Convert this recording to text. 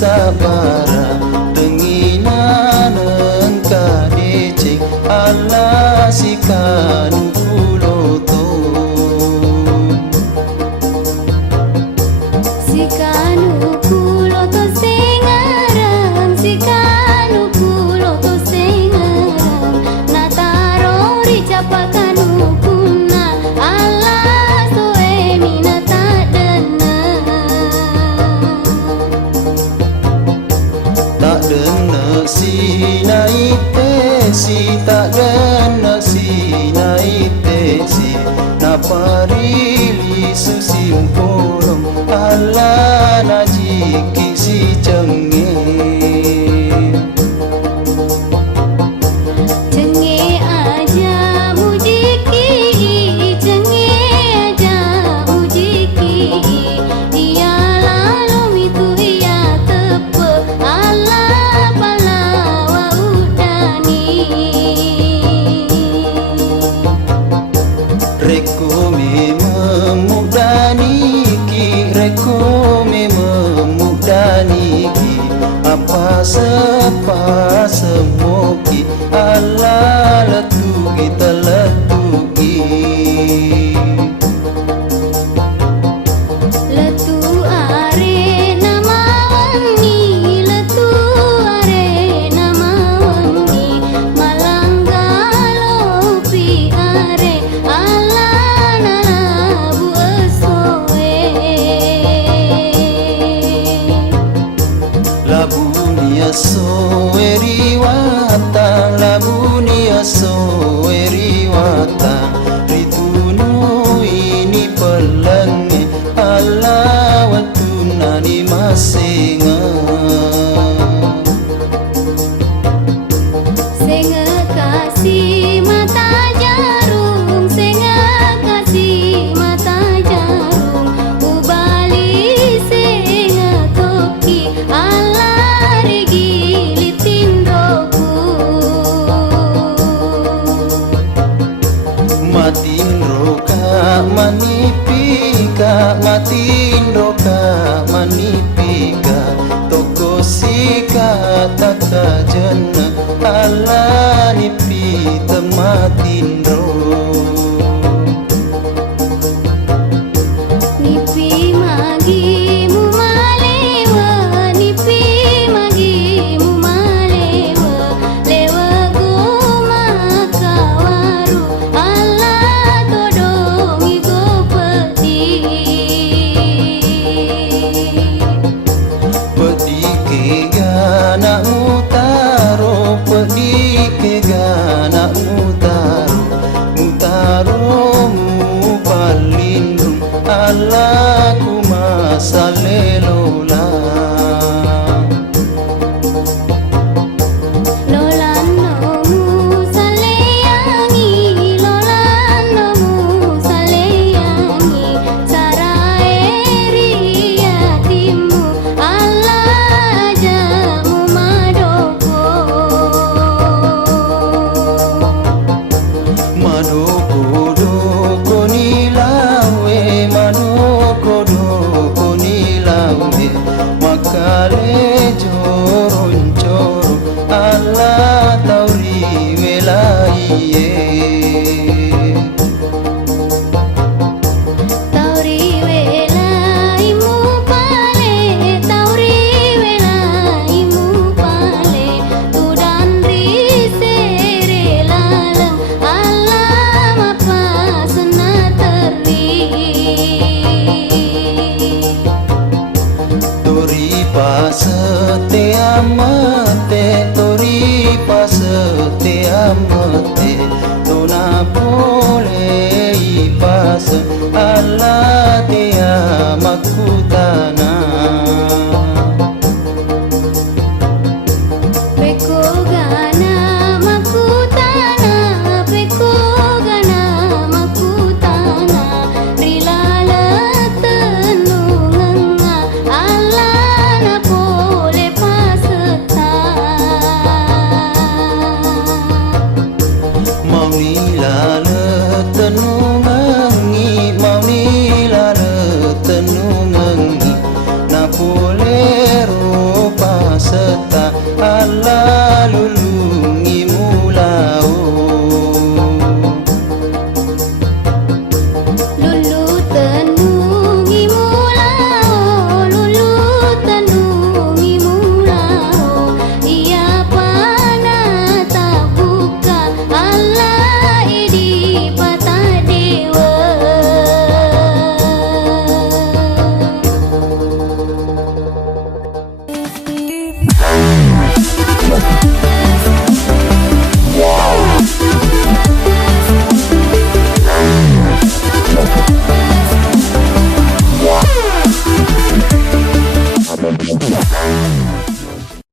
sabara tenginan engka deceng Allah sikanu kuloto sikanu kuloto sengaram sikanu kuloto sengaram nataro ricapakanu kuna Allah soe minata dena tak dena si naite si tak dena si naite si naparili susi umpolong Allah najiki si cenge cenge aja mujiki cenge aja mujiki dia lalu itu ia tepe Allah palawa udani reko memudani ki reko memudani ki apa sepa semoki Allah letugi teletugi letu are nama wangi letu are nama wangi malanggalo pi are Allah nalabu esoe labunia soeri wata labunia soeri wata ritunu ini pelangi Allah watuna ni masinga senga kasih mata jarum senga kasih mata jarum ubali senga toki Allah regilitin roku matin roka manipika matin roka manipika toko sika taka jana Allah nipi tematin ro nipi magi mumalewa nipi magi mumalewa lewa goma kawaru Allah todongi go peti pedi ke gana mutaro pedi ke gana mutaro mutaro mu palindung Allah ku masalelola lolano mu saleyangi lolano mu saleyangi saraeri yatimu Allah jamu madoko madoko doko nilawe madoko doko nilawe makale joron coro Allah tauri welaiye tauri welaimu pale tauri welaimu pale tudan risere lalang Allah mapa senateri tori pasete amate tori pasete amate tona pole ipas Allah te amakutana peko gana makutana peko gana makutana rilala tenunga Allah na pole paseta maunilala tenungangi maunilala tenungangi na polero